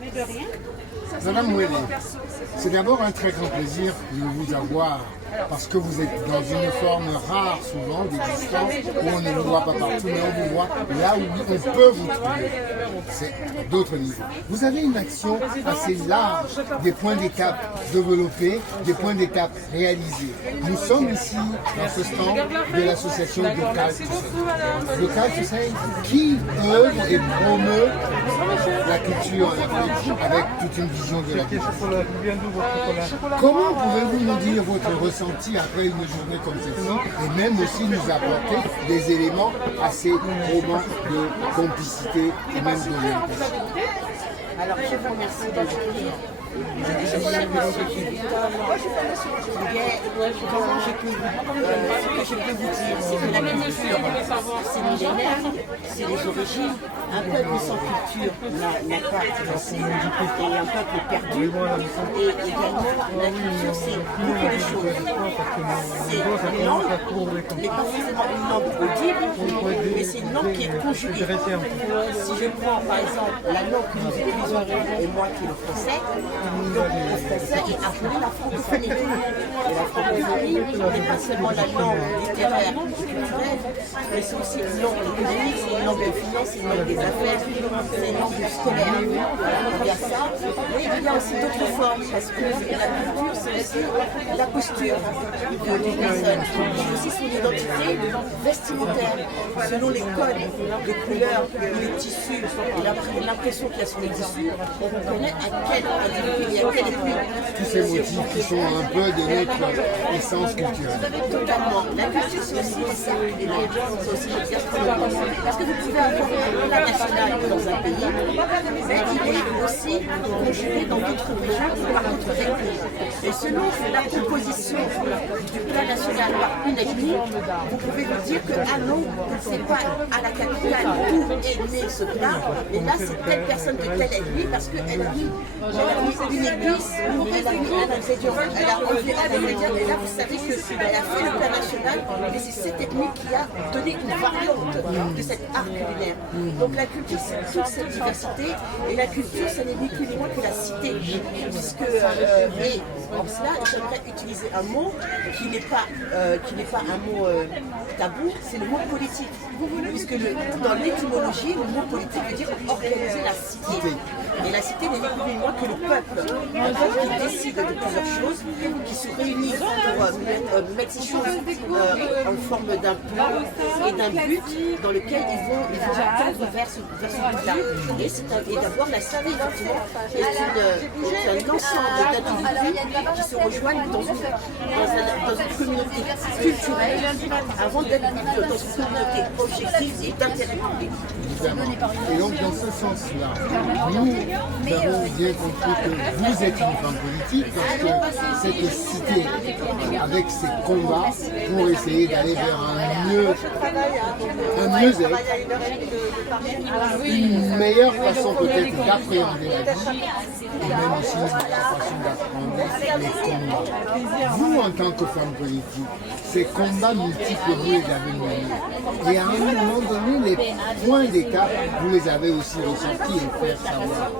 Mais de rien. Madame Mouélé, c'est d'abord un très grand plaisir de vous avoir parce que vous êtes dans une forme rare souvent d'existence où on ne vous voit pas partout, mais on vous voit là où on peut vous trouver. C'est d'autres niveaux. Vous avez une action assez large, des points d'étape développés, des points d'étape réalisés. Nous sommes ici dans ce stand de l'association Local Society. Local Society qui œuvre et promeut la culture en Afrique avec toute une vision de la culture. Comment pouvez-vous nous dire votre ressenti après une journée comme celle-ci et même aussi nous apporter des éléments assez probants de complicité et même de l'orientation? Alors, je vous remercie de m'accueillir. Comment je peux ce que je peux vous dire, c'est que la culture, c'est millénaire, c'est les origines. Un peuple sans culture n'a pas avancé, et un peuple perdu. Et également, la culture, c'est beaucoup de choses. C'est une langue, mais pas forcément une langue audible, mais c'est une langue qui est conjuguée. Si je prends par exemple la langue que nous utilisons, et moi qui est le français, donc le français est appelé la francophonie. Et la francophonie n'est pas seulement la langue littéraire et culturelle, mais c'est aussi une langue économique, c'est une langue de finance, c'est une langue des affaires, c'est une langue scolaire. Il y a ça, mais il y a aussi d'autres formes, parce que la culture, c'est aussi la posture d'une personne, c'est aussi son identité vestimentaire, selon les codes, les couleurs, les tissus, et l'impression qu'il y a sur les tissus, on reconnaît à quel individu et à quel ethnie. Tous ces motifs qui sont un peu de notre essence culturelle. Totalement. La culture, c'est aussi ça. C'est aussi le gastronomie. Parce que vous pouvez avoir un plat national dans un pays, mais il est aussi conjugué dans d'autres régions par d'autres ethnies. Et selon la composition du plat national par une ethnie, vous pouvez vous dire que, ah non, c'est pas à la capitale où est né ce plat, mais là, c'est telle personne de telle ethnie parce qu'elle a mis une épice, elle a mis un ingrédient, elle a enlevé un ingrédient, et là, vous savez qu'elle a fait le plat national, mais c'est cette ethnie qui a donné une variante de cet art culinaire. Donc la culture, c'est toute cette diversité, et la culture, ce n'est ni plus ni moins que la cité, puisque, et en cela, j'aimerais utiliser un mot qui n'est pas un mot tabou, c'est le mot politique, puisque dans l'étymologie, le mot politique veut dire organiser la cité. Et la cité n'est ni plus ni moins que le peuple qui décide de plusieurs choses, qui se réunit pour mettre ces choses en forme d'un plan et d'un but dans lequel ils vont tendre vers ce but-là. Et d'abord, la cité, effectivement, est un ensemble d'individus qui se rejoignent dans une communauté culturelle avant d'être dans une communauté objective et d'intérêt public. Et donc, dans ce sens-là, nous avons bien compris que vous êtes une femme politique parce que cette cité, avec ses combats pour essayer d'aller vers un mieux-être, une meilleure façon peut-être d'appréhender la vie, et même aussi une meilleure façon d'apprendre les combats. Vous, en tant que femme politique, ces combats multiples, vous les avez menés. Et à un moment donné, les points d'étape, vous les avez aussi ressentis et faire savoir.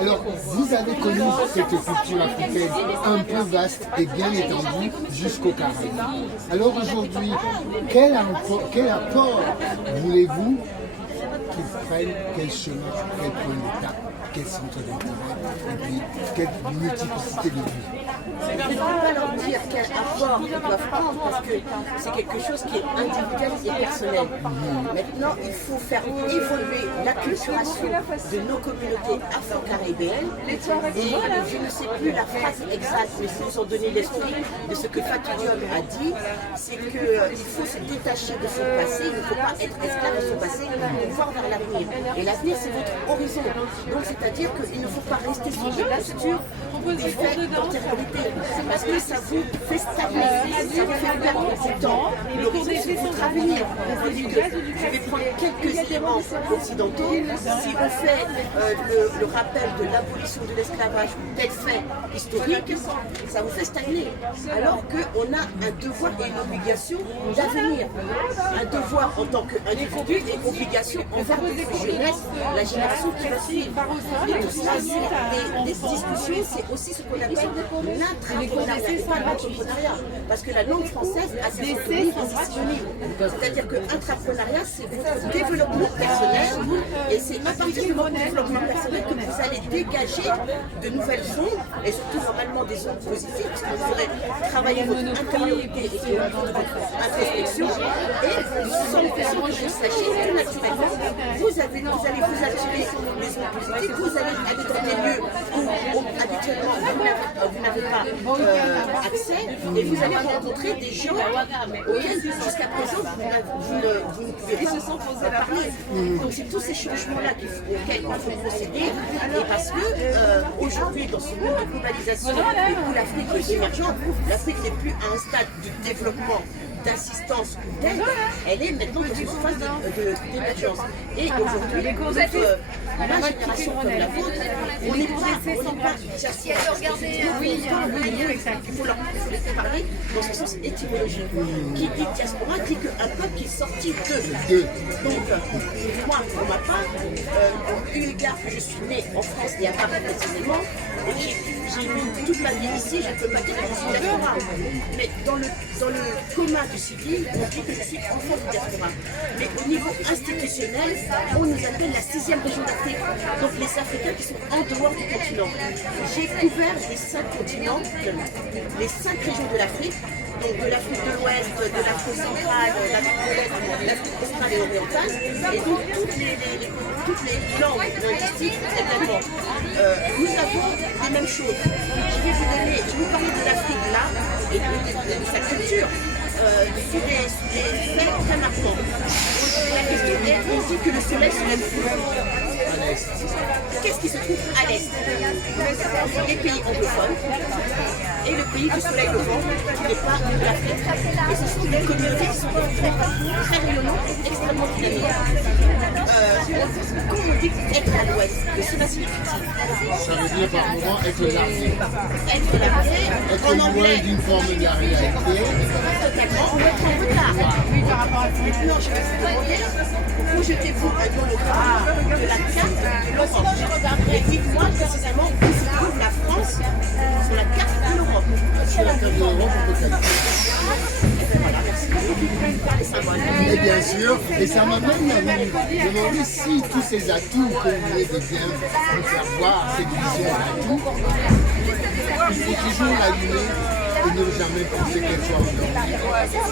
Alors, vous avez connu cette culture africaine un peu vaste et bien étendue jusqu'au Caraïbes. Alors aujourd'hui, quel apport voulez-vous qu'ils prennent, quel chemin, quel point d'étape, quel centre d'intérêt, et puis quelle multiplicité de vues? Je ne peux pas leur dire quel apport ils doivent prendre parce que c'est quelque chose qui est individuel et personnel. Maintenant, il faut faire évoluer l'acculturation de nos communautés afro-caribéennes. Et je ne sais plus la phrase exacte, mais si nous ont donné l'esprit de ce que Fatou Diop a dit, c'est qu'il faut se détacher de son passé, il ne faut pas être esclave de son passé pour voir vers l'avenir. Et l'avenir, c'est votre horizon. Donc, c'est-à-dire qu'il ne faut pas rester sur des postures, des faits d'antériorité. Parce que ça vous fait stagner, ça vous fait perdre du temps. L'horizon, c'est votre avenir. Je vais prendre quelques éléments occidentaux. Si on fait le rappel de l'abolition de l'esclavage ou tel fait historique, ça vous fait stagner. Alors qu'on a un devoir et une obligation d'avenir. Un devoir en tant qu'individu et une obligation envers notre jeunesse, la génération qui va suivre. Et tout cela, c'est des discussions, c'est aussi ce qu'on appelle l'intrapreneuriat, et pas l'entrepreneuriat. Parce que la langue française a ses synonymes. C'est-à-dire que intrapreneuriat, c'est votre développement personnel, et c'est à partir de votre développement personnel que vous allez dégager de nouvelles ondes, et surtout normalement des ondes positives, parce que vous aurez travaillé votre intériorité et votre introspection, et sans que vous sachiez que naturellement, vous allez vous attirer les ondes positives, vous allez aller dans des lieux où habituellement vous n'avez pas accès, et vous allez rencontrer des gens auxquels jusqu'à présent vous ne pouvez pas parler. Donc c'est tous ces changements-là auxquels il faut procéder, et parce que aujourd'hui dans ce monde de globalisation où l'Afrique est émergente, l'Afrique n'est plus à un stade de développement, d'assistance ou d'aide, elle est maintenant dans une phase d'émergence. Et aujourd'hui, ma génération comme la vôtre, on n'est pas diaspora. Il faut leur parler dans ce sens étymologique. Qui dit diaspora dit qu'un peuple qui est sorti de. Donc, moi, pour ma part, eu égard que je suis née en France et à Paris précisément, et j'ai mis toute ma vie ici, je ne peux pas dire que je suis diaspora. Mais dans le commun du civil, on dit que je suis enfant de diaspora. Mais au niveau institutionnel, on nous appelle la 6e région d'Afrique. Donc les Africains qui sont en dehors du continent. J'ai couvert les 5 continents, les 5 régions de l'Afrique. Donc de l'Afrique de l'Ouest, de l'Afrique centrale, de l'Afrique de l'Est, de l'Afrique australe et orientale. Et donc toutes les langues linguistiques également. Nous avons les mêmes choses. Je vais vous parler de l'Afrique là et de sa culture. Sous des faits très marquants. La question est, on dit que le soleil se lève à l'est. Qu'est-ce qui se trouve à l'est? Les pays anglophones et le pays du soleil levant, qui n'est pas l'Afrique. Et ce sont des communautés qui sont très rayonnantes et extrêmement dynamiques. Quand on dit être à l'ouest, que cela signifie-t-il? Ça veut dire par moment être largué. Être largué, en anglais. D'une forme de réalité. Totalement, on va être en retard. Maintenant, je vais vous demander, projetez-vous un hologramme de la carte de l'Europe. Et dites-moi précisément où se trouve la France sur la carte de l'Europe. Sur la carte de l'Europe, on peut calculer. Voilà, merci beaucoup. Et bien sûr, et ça m'amène à vous demander si tous ces atouts que vous venez de bien nous faire voir, cette vision d'atouts, il faut toujours l'allumer et ne jamais penser qu'elle soit endormie.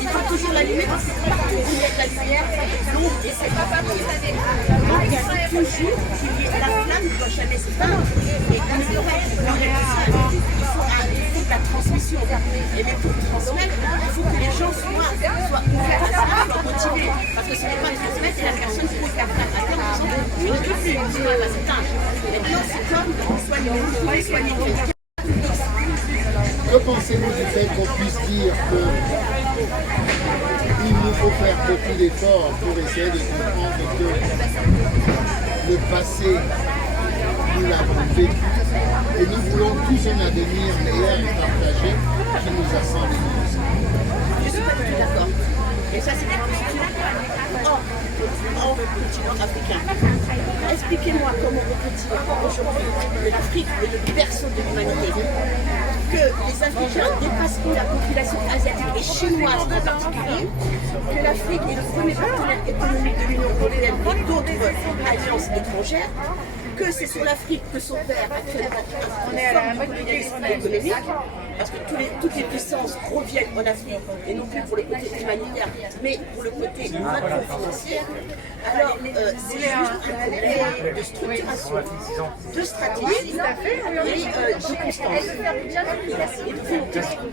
Il faut toujours l'allumer parce que partout où il y a de la lumière, l'ombre essaie de briller. Donc il faut toujours qu'il y ait la flamme ne doit jamais s'éteindre. Et comme il faut de la transmission. Et même pour transmettre, il faut que les gens soient ouverts à ça, soient motivés. Parce que ce n'est pas transmettre et la personne pose la flamme à terre en disant je ne peux plus, sinon elle va s'éteindre. Maintenant c'est comme soigner le monde, soigner quelqu'un. Que pensez-vous du fait qu'on puisse dire qu'il nous faut faire beaucoup d'efforts pour essayer de comprendre que le passé, nous l'avons vécu et nous voulons tous un avenir meilleur et partagé qui nous assemble. Je ne suis pas du tout d'accord. Et ça, c'est des positions hors continent africain. Expliquez-moi comment on peut dire aujourd'hui l'Afrique est le berceau de l'humanité, que les Africains dépasseront la population asiatique et chinoise en particulier, que l'Afrique est le premier partenaire économique de l'Union européenne et d'autres alliances étrangères, que c'est sur l'Afrique que s'opère actuellement un forme de colonialisme économique, parce que toutes les puissances reviennent en Afrique, et non plus pour le côté humanitaire, mais pour le côté macro-financier. Alors, c'est juste un problème de structuration, de stratégie et de constance.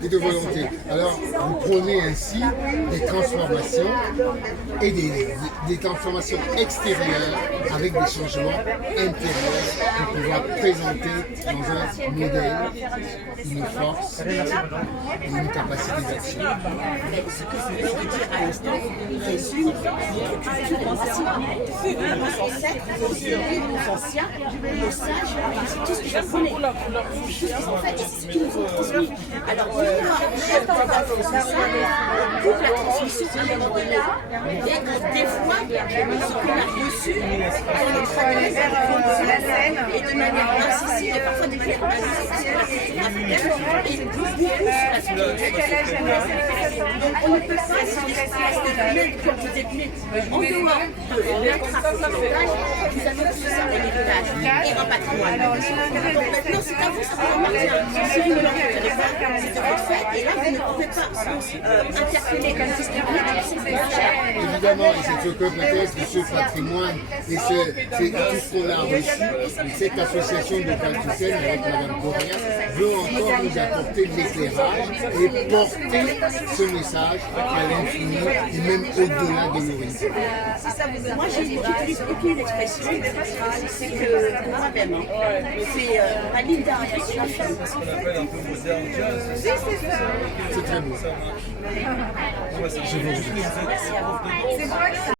Et de volonté. Alors, vous prenez ainsi des transformations et des transformations extérieures avec des changements intérieurs pour pouvoir présenter dans un modèle une force et une capacité d'action. Mais ce que je viens de dire à l'instant résume notre culture et nos ancêtres, nos héros, nos anciens, nos sages, c'est tout ce que je connais. En fait, c'est ce qu'ils nous ont transmis. Alors, nous, on coupe la transmission à un moment donné et on dévoile ce qu'on a reçu dans les traditions et de manière incisive, et parfois de manière incisive, et beaucoup sur la spiritualité. Donc on ne peut pas se laisser comme vous êtes né en dehors de l'intra-communautage, vous avez tout ça en héritage et en patrimoine. Donc maintenant c'est à vous, ça vous appartient. Si vous ne l'entendez pas, c'est votre fait, et là vous ne pouvez pas interpeller comme système. Évidemment, et c'est ce que peut-être ce patrimoine et tout ce qu'on a reçu, cette association de Kaltusen avec Mme Correa veut encore nous apporter de l'éclairage et porter ce message à l'infini et même au-delà de l'horizon. Moi j'utilise beaucoup une expression, c'est que pour moi-même, c'est ma ligne d'arrivée sur la chaîne. C'est très beau. Je vous remercie. Merci à vous.